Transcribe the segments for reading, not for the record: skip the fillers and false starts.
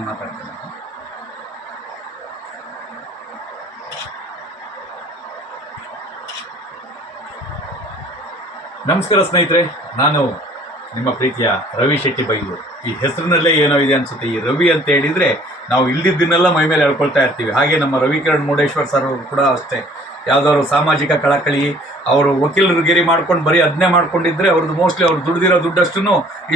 ನಾನು ಮಾತಾಡ್ತೇನೆ. ನಮಸ್ಕಾರ ಸ್ನೇಹಿತರೆ, ನಾನು ನಿಮ್ಮ ಪ್ರೀತಿಯ ರವಿ ಶೆಟ್ಟಿ ಬೈಲೂರು. ಈ ಹೆಸರಿನಲ್ಲೇ ಏನೋ ಇದೆ ಅನ್ಸುತ್ತೆ. ಈ ರವಿ ಅಂತ ಹೇಳಿದರೆ ನಾವು ಇಲ್ದಿದ್ದನ್ನೆಲ್ಲ ಮೈ ಮೇಲೆ ಹೇಳ್ಕೊಳ್ತಾ ಇರ್ತೀವಿ. ಹಾಗೆ ನಮ್ಮ ರವಿಕಿರಣ್ ಮುರುಡೇಶ್ವರ್ ಸರ್ ಕೂಡ ಅಷ್ಟೇ. ಯಾವುದಾದ್ರು ಸಾಮಾಜಿಕ ಕಳಕಳಿ, ಅವರು ವಕೀಲರಿಗಿರಿ ಮಾಡ್ಕೊಂಡು ಬರೀ ಅದನ್ನೇ ಮಾಡ್ಕೊಂಡಿದ್ರೆ ಅವ್ರದ್ದು ಮೋಸ್ಟ್ಲಿ ಅವ್ರು ದುಡ್ದಿರೋ ದುಡ್ಡಷ್ಟು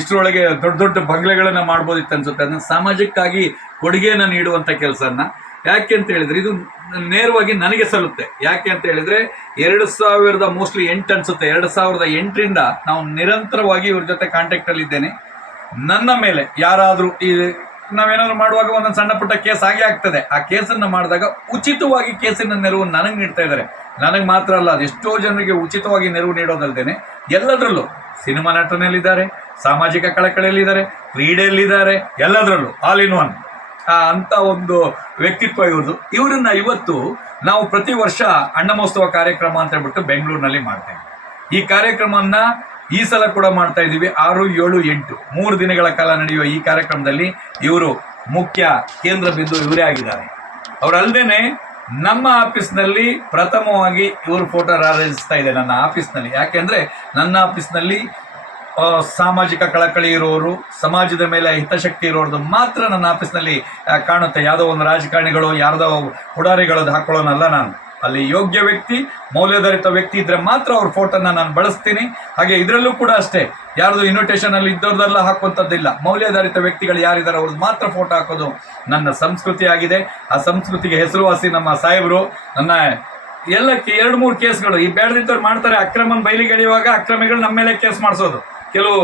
ಇಷ್ಟರೊಳಗೆ ದೊಡ್ಡ ದೊಡ್ಡ ಬಂಗ್ಲೆಗಳನ್ನು ಮಾಡ್ಬೋದಿತ್ತು ಅನ್ಸುತ್ತೆ. ಅದನ್ನು ಸಾಮಾಜಿಕವಾಗಿ ಕೊಡುಗೆಯನ್ನು ನೀಡುವಂಥ ಕೆಲಸನ ಯಾಕೆ ಅಂತ ಹೇಳಿದ್ರೆ ಇದು ನೇರವಾಗಿ ನನಗೆ ಸಲ್ಲುತ್ತೆ. ಯಾಕೆ ಅಂತ ಹೇಳಿದ್ರೆ 2000 ಮೋಸ್ಟ್ಲಿ 8 ಅನ್ಸುತ್ತೆ, 2008ರಿಂದ ನಾವು ನಿರಂತರವಾಗಿ ಇವ್ರ ಜೊತೆ ಕಾಂಟ್ಯಾಕ್ಟಲ್ಲಿ ಇದ್ದೇನೆ. ನನ್ನ ಮೇಲೆ ಯಾರಾದರೂ ಈ ನಾವೇನಾದ್ರು ಮಾಡುವಾಗ ಒಂದೊಂದು ಸಣ್ಣ ಪುಟ್ಟ ಕೇಸ್ ಆಗೇ ಆಗ್ತದೆ. ಆ ಕೇಸನ್ನು ಮಾಡಿದಾಗ ಉಚಿತವಾಗಿ ಕೇಸಿನ ನೆರವು ನನಗೆ ನೀಡ್ತಾ ಇದ್ದಾರೆ. ನನಗೆ ಮಾತ್ರ ಅಲ್ಲ, ಅದೆಷ್ಟೋ ಜನರಿಗೆ ಉಚಿತವಾಗಿ ನೆರವು ನೀಡೋದಲ್ದೇನೆ ಎಲ್ಲದರಲ್ಲೂ ಸಿನಿಮಾ ನಟನೆಯಲ್ಲಿದ್ದಾರೆ, ಸಾಮಾಜಿಕ ಕಳಕಳಿಯಲ್ಲಿದ್ದಾರೆ, ಕ್ರೀಡೆಯಲ್ಲಿದ್ದಾರೆ, ಎಲ್ಲದರಲ್ಲೂ ಆಲ್ ಇನ್ ಒನ್ ಅಂತ ಒಂದು ವ್ಯಕ್ತಿತ್ವ ಇವ್ರದ್ದು. ಇವರನ್ನ ಇವತ್ತು ನಾವು ಪ್ರತಿ ವರ್ಷ ಅಣ್ಣ ಮಹೋತ್ಸವ ಕಾರ್ಯಕ್ರಮ ಅಂತ ಹೇಳ್ಬಿಟ್ಟು ಬೆಂಗಳೂರಿನಲ್ಲಿ ಮಾಡ್ತೇವೆ. ಈ ಕಾರ್ಯಕ್ರಮವನ್ನು ಈ ಸಲ ಕೂಡ ಮಾಡ್ತಾ ಇದ್ದೀವಿ. 6, 7, 8 3 ದಿನಗಳ ಕಾಲ ನಡೆಯುವ ಈ ಕಾರ್ಯಕ್ರಮದಲ್ಲಿ ಇವರು ಮುಖ್ಯ ಕೇಂದ್ರ ಬಿಂದು ಇವರೇ ಆಗಿದ್ದಾರೆ. ಅವರಲ್ಲದೇನೆ ನಮ್ಮ ಆಫೀಸ್ನಲ್ಲಿ ಪ್ರಥಮವಾಗಿ ಇವರು ಫೋಟೋ ರಾರಾಜಿಸ್ತಾ ಇದೆ ನನ್ನ ಆಫೀಸ್ನಲ್ಲಿ. ಯಾಕೆಂದರೆ ನನ್ನ ಆಫೀಸ್ನಲ್ಲಿ ಸಾಮಾಜಿಕ ಕಳಕಳಿ ಇರೋರು, ಸಮಾಜದ ಮೇಲೆ ಹಿತಾಸಕ್ತಿ ಇರೋರ್ದು ಮಾತ್ರ ನನ್ನ ಆಫೀಸ್ನಲ್ಲಿ ಕಾಣುತ್ತೆ. ಯಾವುದೋ ಒಂದು ರಾಜಕಾರಣಿಗಳು, ಯಾರ್ದೋ ಪುಡಾರಿಗಳದ್ದು ಹಾಕೊಳ್ಳೋನಲ್ಲ ನಾನು. ಅಲ್ಲಿ ಯೋಗ್ಯ ವ್ಯಕ್ತಿ, ಮೌಲ್ಯಾಧಾರಿತ ವ್ಯಕ್ತಿ ಇದ್ದರೆ ಮಾತ್ರ ಅವ್ರ ಫೋಟೋನ ನಾನು ಬಳಸ್ತೀನಿ. ಹಾಗೆ ಇದರಲ್ಲೂ ಕೂಡ ಅಷ್ಟೇ, ಯಾರ್ದು ಇನ್ವಿಟೇಷನಲ್ಲಿ ಇದ್ದವ್ರದೆಲ್ಲ ಹಾಕುವಂಥದ್ದಿಲ್ಲ. ಮೌಲ್ಯಾಧಾರಿತ ವ್ಯಕ್ತಿಗಳು ಯಾರಿದ್ದಾರೆ ಅವ್ರದ್ದು ಮಾತ್ರ ಫೋಟೋ ಹಾಕೋದು ನನ್ನ ಸಂಸ್ಕೃತಿ ಆಗಿದೆ. ಆ ಸಂಸ್ಕೃತಿಗೆ ಹೆಸರುವಾಸಿ ನಮ್ಮ ಸಾಹೇಬರು. ನನ್ನ ಎಲ್ಲ 2-3 ಕೇಸ್ಗಳು ಈ ಬೇಡದಿದ್ದವ್ರು ಮಾಡ್ತಾರೆ. ಅಕ್ರಮನ ಬಯಲಿಗೆ ಎಳೆಯುವಾಗ ಅಕ್ರಮಿಗಳು ನಮ್ಮ ಮೇಲೆ ಕೇಸ್ ಮಾಡಿಸೋದು. ಕೆಲವು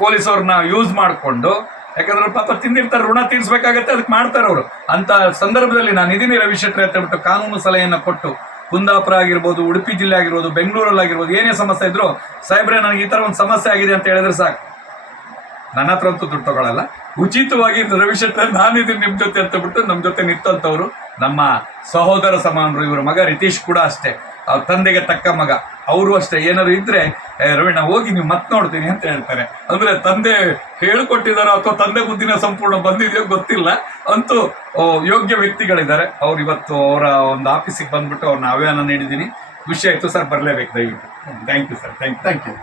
ಪೊಲೀಸವ್ರನ್ನ ಯೂಸ್ ಮಾಡಿಕೊಂಡು, ಯಾಕಂದ್ರೆ ಪಾಪ ತಿಂದಿರ್ತಾರೆ, ಋಣ ತೀರಿಸಬೇಕಾಗತ್ತೆ, ಅದಕ್ಕೆ ಮಾಡ್ತಾರೆ ಅವರು. ಅಂಥ ಸಂದರ್ಭದಲ್ಲಿ ನಾನು ಇದೀನಿ ರವಿ ಶೆಟ್ಟಿ ಅಂತ ಹೇಳ್ಬಿಟ್ಟು ಕಾನೂನು ಸಲಹೆಯನ್ನು ಕೊಟ್ಟು, ಕುಂದಾಪುರ ಆಗಿರ್ಬೋದು, ಉಡುಪಿ ಜಿಲ್ಲೆ ಆಗಿರ್ಬೋದು, ಬೆಂಗಳೂರಲ್ಲಾಗಿರ್ಬೋದು, ಏನೇ ಸಮಸ್ಯೆ ಇದ್ದರೂ ಸಾಹೇಬ್ರೆ ನನಗೆ ಈ ಥರ ಒಂದು ಸಮಸ್ಯೆ ಆಗಿದೆ ಅಂತ ಹೇಳಿದ್ರೆ ಸಾಕು, ನನ್ನ ಹತ್ರ ಅಂತೂ ದುಡ್ಡು ತಗೊಳ್ಳಲ್ಲ, ಉಚಿತವಾಗಿ ರವಿ ಶೆಟ್ಟಿ ನಾನಿದ್ದೀನಿ ನಿಮ್ಮ ಜೊತೆ ಅಂತ ಬಿಟ್ಟು ನಮ್ಮ ಜೊತೆ ನಿಂತಂಥವ್ರು ನಮ್ಮ ಸಹೋದರ ಸಮಾನರು. ಇವರು ಮಗ ರಿತೀಶ್ ಕೂಡ ಅಷ್ಟೇ, ಅವ್ರ ತಂದೆಗೆ ತಕ್ಕ ಮಗ. ಅವರು ಅಷ್ಟೇ, ಏನಾದ್ರು ಇದ್ದರೆ ರವಿಣ್ಣ ಹೋಗಿ ನೀವು ಮತ್ತೆ ನೋಡ್ತೀನಿ ಅಂತ ಹೇಳ್ತಾರೆ. ಅಂದರೆ ತಂದೆ ಹೇಳ್ಕೊಟ್ಟಿದ್ದಾರೋ ಅಥವಾ ತಂದೆ ಬುದ್ಧಿನ ಸಂಪೂರ್ಣ ಬಂದಿದೆಯೋ ಗೊತ್ತಿಲ್ಲ, ಅಂತೂ ಯೋಗ್ಯ ವ್ಯಕ್ತಿಗಳಿದ್ದಾರೆ. ಅವ್ರು ಇವತ್ತು ಅವರ ಒಂದು ಆಫೀಸಿಗೆ ಬಂದ್ಬಿಟ್ಟು ಅವ್ರನ್ನ ಆಹ್ವಾನ ನೀಡಿದ್ದೀನಿ. ಖುಷಿ ಆಯಿತು ಸರ್, ಬರಲೇಬೇಕು ದಯವಿಟ್ಟು. Thank you sir, thank you.